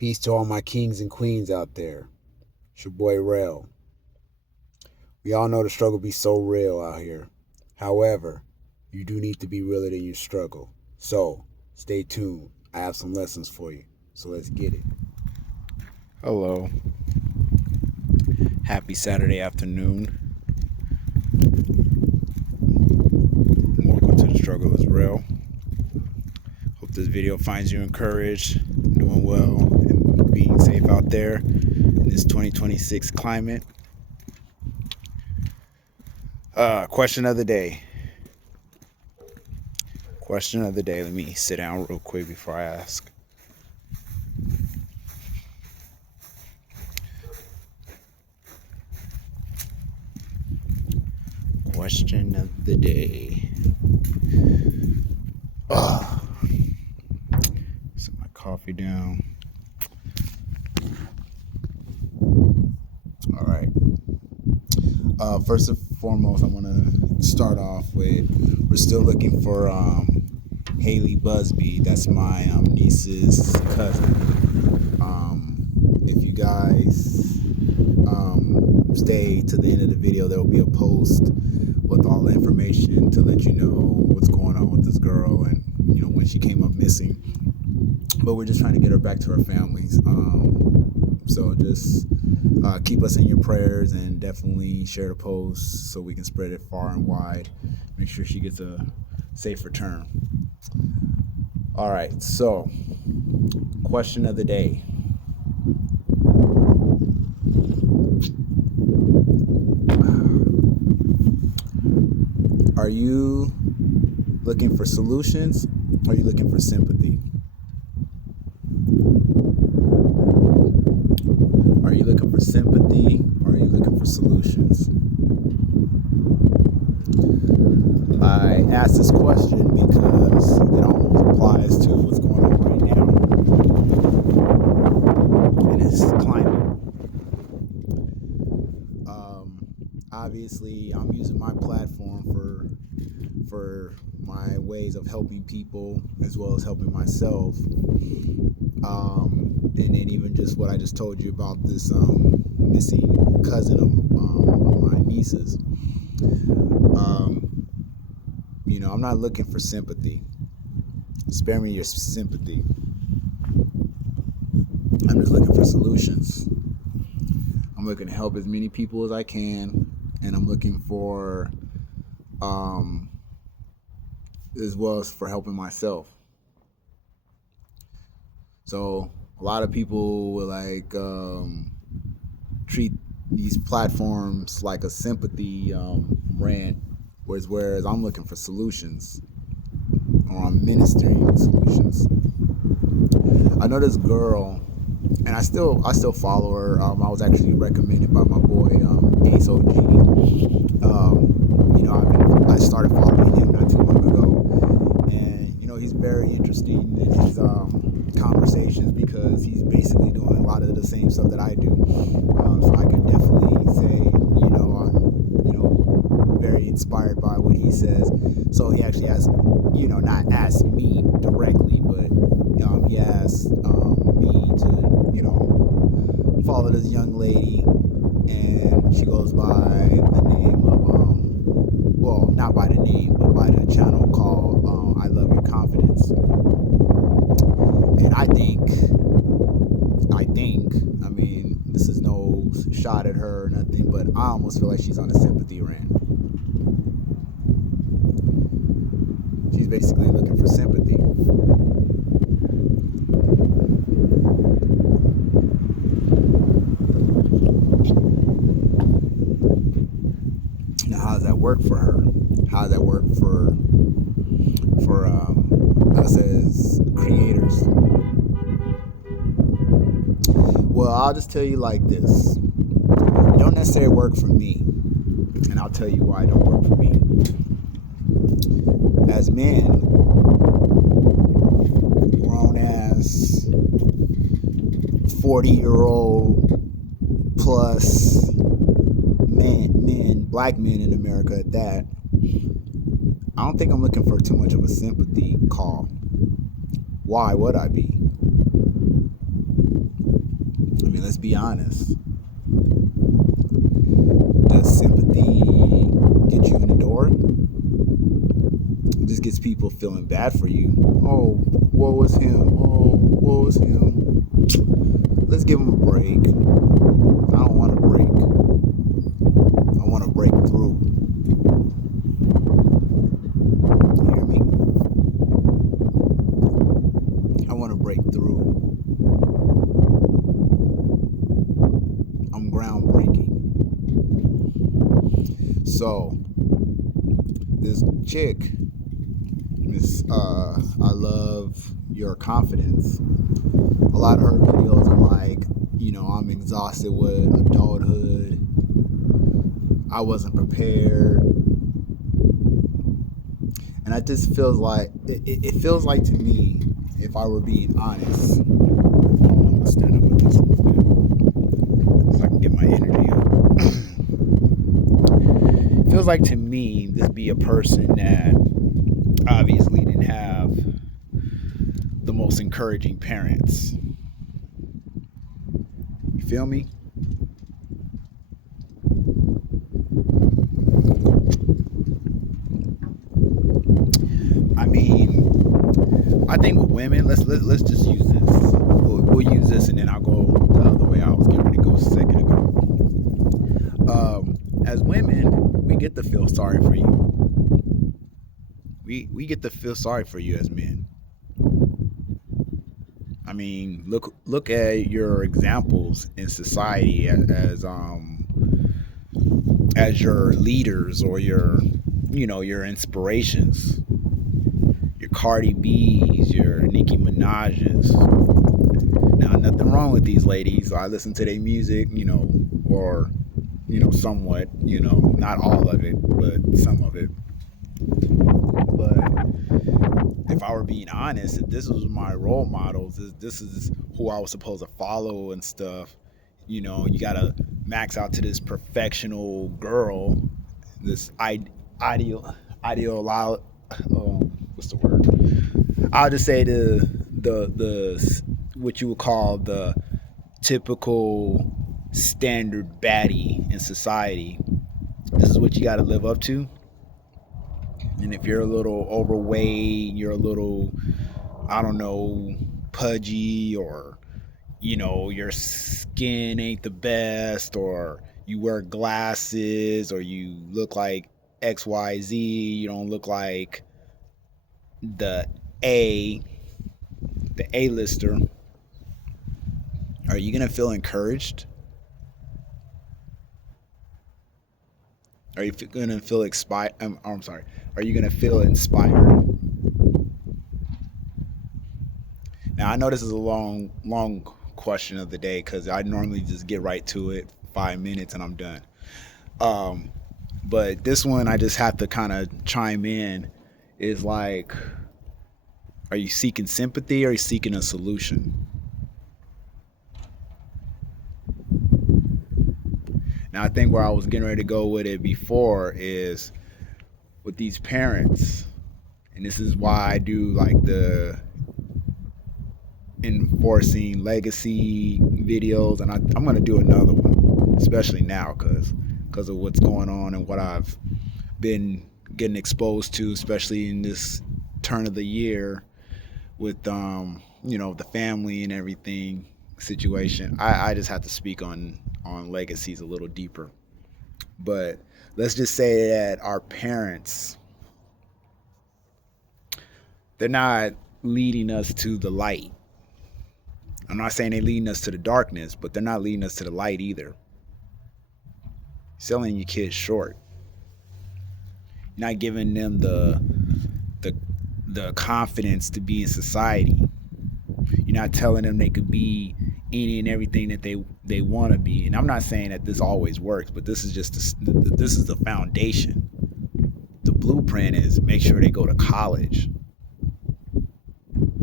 Peace to all my kings and queens out there. It's your boy Rel. We all know the struggle be so real out here. However, you do need to be realer than your struggle. So, stay tuned. I have some lessons for you. So let's get it. Hello. Happy Saturday afternoon. Welcome to The Struggle is Real. Hope this video finds you encouraged, doing well, and being safe out there in this 2026 climate. Question of the day. Let me sit down real quick before I ask. Question of the day. Set my coffee down. All right. First and foremost, I want to start off with, we're still looking for Haley Busby. That's my niece's cousin. If you guys stay to the end of the video, there will be a post with all the information to let you know what's going on with this girl and when she came up missing. But we're just trying to get her back to her families. So just keep us in your prayers and definitely share the post so we can spread it far and wide. Make sure she gets a safe return. All right, so question of the day. Are you looking for solutions or are you looking for sympathy? Are you looking for sympathy or are you looking for solutions? I asked this question because it almost applies to what's going on right now in this climate. Obviously, I'm using my platform for my ways of helping people as well as helping myself. And then even just what I just told you about this missing cousin of my niece's. I'm not looking for sympathy. Spare me your sympathy. I'm just looking for solutions. I'm looking to help as many people as I can, and I'm looking for as well as for helping myself. So a lot of people will treat these platforms like a sympathy rant, whereas I'm looking for solutions, or I'm ministering solutions. I know this girl, and I still follow her. I was actually recommended by my boy Ace OG. I started following him not too long ago, and he's very interesting in his conversations because he's basically doing a lot of the same stuff that I do. So I could definitely say, I'm very inspired by what he says. So he actually asked, not asked me directly, but he asked me to, follow this young lady, and she goes by the name of, well, not by the name, but by the channel called I Love Your Confidence. And I mean, this is no shot at her or nothing, but I almost feel like she's on a sympathy rant. She's basically looking for sympathy. Now, how does that work for her? How does that work for us as creators? Well, I'll just tell you like this. It don't necessarily work for me. And I'll tell you why it don't work for me. As men, grown as 40-year-old plus black men in America at that, I don't think I'm looking for too much of a sympathy call. Why would I be? be honest. Does sympathy get you in the door? It just gets people feeling bad for you. Oh, woe was him. Oh, woe was him. Let's give him a break. I don't want to break. I want to break through. You hear me? I want to break through. I'm groundbreaking. So, this chick, I love your confidence. A lot of her videos are like, I'm exhausted with adulthood. I wasn't prepared. And it just feels like, it feels like to me, if I were being honest, I'm gonna stand up with this a little bit so I can get my energy up. It feels like to me, this be a person that obviously didn't have the most encouraging parents. You feel me? I mean, I think with women, let's just use this. We'll use this, and then I'll go the other way I was getting ready to go a second ago. As women, we get to feel sorry for you. We get to feel sorry for you as men. I mean, look at your examples in society as your leaders or your inspirations. Your Cardi B's, your Nicki Minaj's. Now, nothing wrong with these ladies. I listen to their music, or somewhat, not all of it, but some of it. But if I were being honest, if this was my role models, this is who I was supposed to follow and stuff. You gotta max out to this perfectional girl, this ideal. What's the word? I'll just say the what you would call the typical standard baddie in society. This is what you got to live up to. And if you're a little overweight, you're a little, I don't know, pudgy, or your skin ain't the best, or you wear glasses, or you look like XYZ, you don't look like the A, the A-lister, are you gonna feel encouraged? Are you gonna feel inspired? I'm sorry. Are you gonna feel inspired? Now I know this is a long question of the day because I normally just get right to it, 5 minutes, and I'm done. Um, but this one I just have to kind of chime in. Is like, are you seeking sympathy or are you seeking a solution? Now I think where I was getting ready to go with it before is with these parents, and this is why I do like the enforcing legacy videos, and I'm gonna do another one, especially now because of what's going on and what I've been getting exposed to, especially in this turn of the year with the family and everything situation. I just have to speak on legacies a little deeper. But let's just say that our parents, they're not leading us to the light. I'm not saying they're leading us to the darkness, but they're not leading us to the light either. Selling your kids short. You're not giving them the the confidence to be in society. You're not telling them they could be any and everything that they want to be. And I'm not saying that this always works, but this is just this is the foundation. The blueprint is make sure they go to college.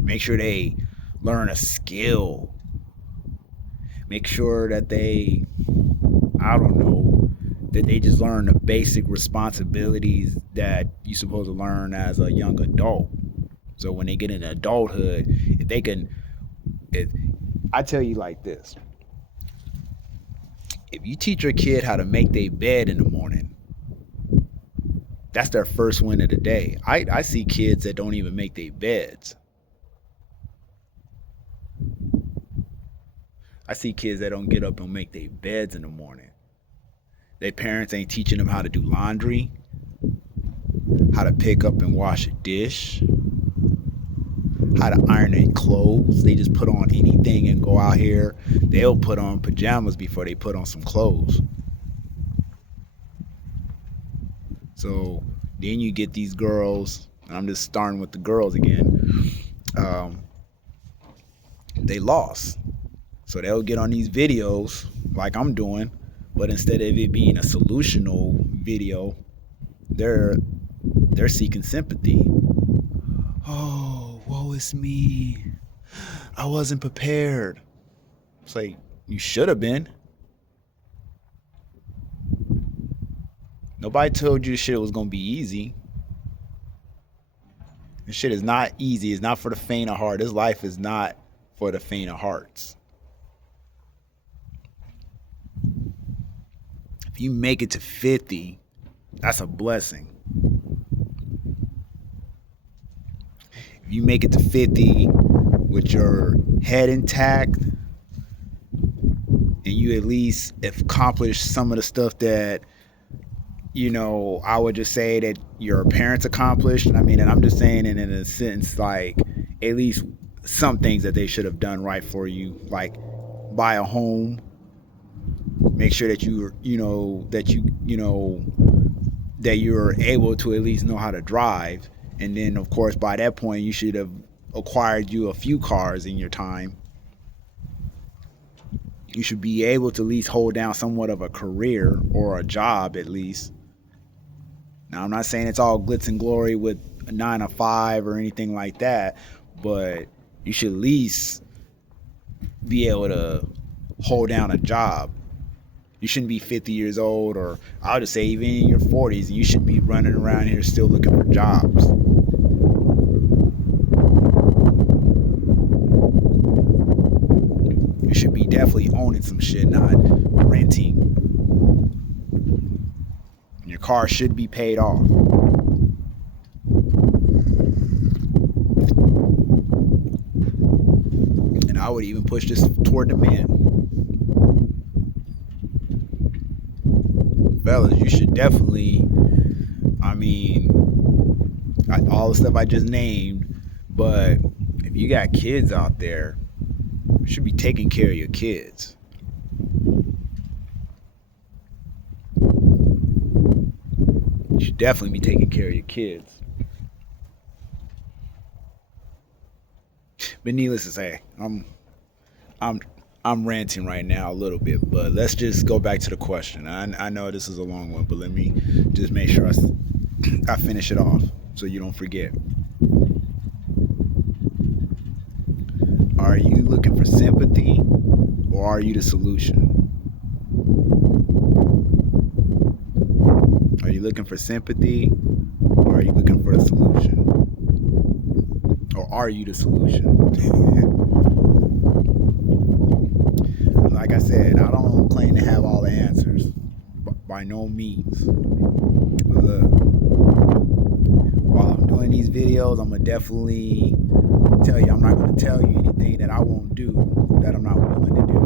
Make sure they learn a skill. Make sure that they, I don't know, that they just learn the basic responsibilities that you're supposed to learn as a young adult. So when they get into adulthood, if they can, if I tell you like this, If you teach your kid how to make their bed in the morning, that's their first win of the day. I see kids that don't even make their beds. I see kids that don't get up and make their beds in the morning. Their parents ain't teaching them how to do laundry, how to pick up and wash a dish, how to iron their clothes. They just put on anything and go out here. They'll put on pajamas before they put on some clothes. So then you get these girls, I'm just starting with the girls again, they lost. So they'll get on these videos like I'm doing, but instead of it being a solutional video, they're seeking sympathy. Oh, woe is me. I wasn't prepared. It's like, you should have been. Nobody told you shit was gonna be easy. This shit is not easy. It's not for the faint of heart. This life is not for the faint of hearts. If you make it to 50, that's a blessing. If you make it to 50 with your head intact and you at least accomplish some of the stuff that, you know, I would just say that your parents accomplished. I mean, and I'm just saying it in a sense, like, at least some things that they should have done right for you, like buy a home, make sure that that you're able to at least know how to drive. And then, of course, by that point, you should have acquired you a few cars in your time. You should be able to at least hold down somewhat of a career or a job at least. Now, I'm not saying it's all glitz and glory with a 9 to 5 or anything like that, but you should at least be able to hold down a job. You shouldn't be 50 years old, or I'll just say even in your 40s, and you should be running around here still looking for jobs. You should be definitely owning some shit, not renting. Your car should be paid off. And I would even push this toward the men. Fellas, you should definitely, I mean, all the stuff I just named, but if you got kids out there, you should be taking care of your kids. You should definitely be taking care of your kids. But needless to say, I'm ranting right now a little bit, but let's just go back to the question. I know this is a long one, but let me just make sure I finish it off so you don't forget. Are you looking for sympathy, or are you the solution? Are you looking for sympathy, or are you looking for a solution? Or are you the solution? Like I said, I don't claim to have all the answers, by no means. But look, while I'm doing these videos, I'm gonna definitely tell you, I'm not gonna tell you anything that I won't do, that I'm not willing to do.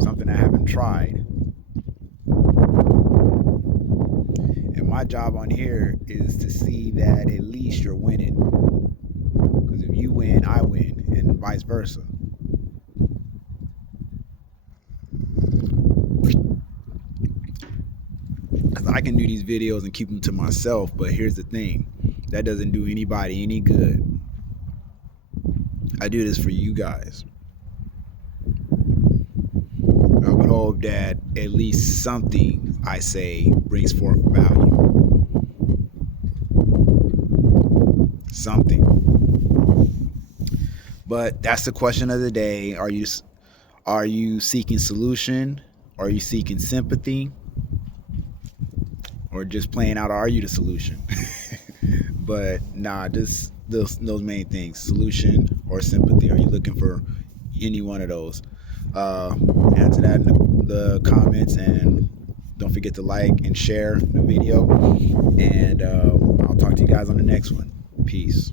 Something I haven't tried. And my job on here is to see that at least you're winning. Because if you win, I win, and vice versa. Because I can do these videos and keep them to myself, but here's the thing. That doesn't do anybody any good. I do this for you guys. I would hope that at least something I say brings forth value. Something. But that's the question of the day. Are you seeking solution? Are you seeking sympathy? Or just playing out, are you the solution? But nah, just those main things, solution or sympathy. Are you looking for any one of those? Answer that in the comments, and don't forget to like and share the video. And I'll talk to you guys on the next one. Peace.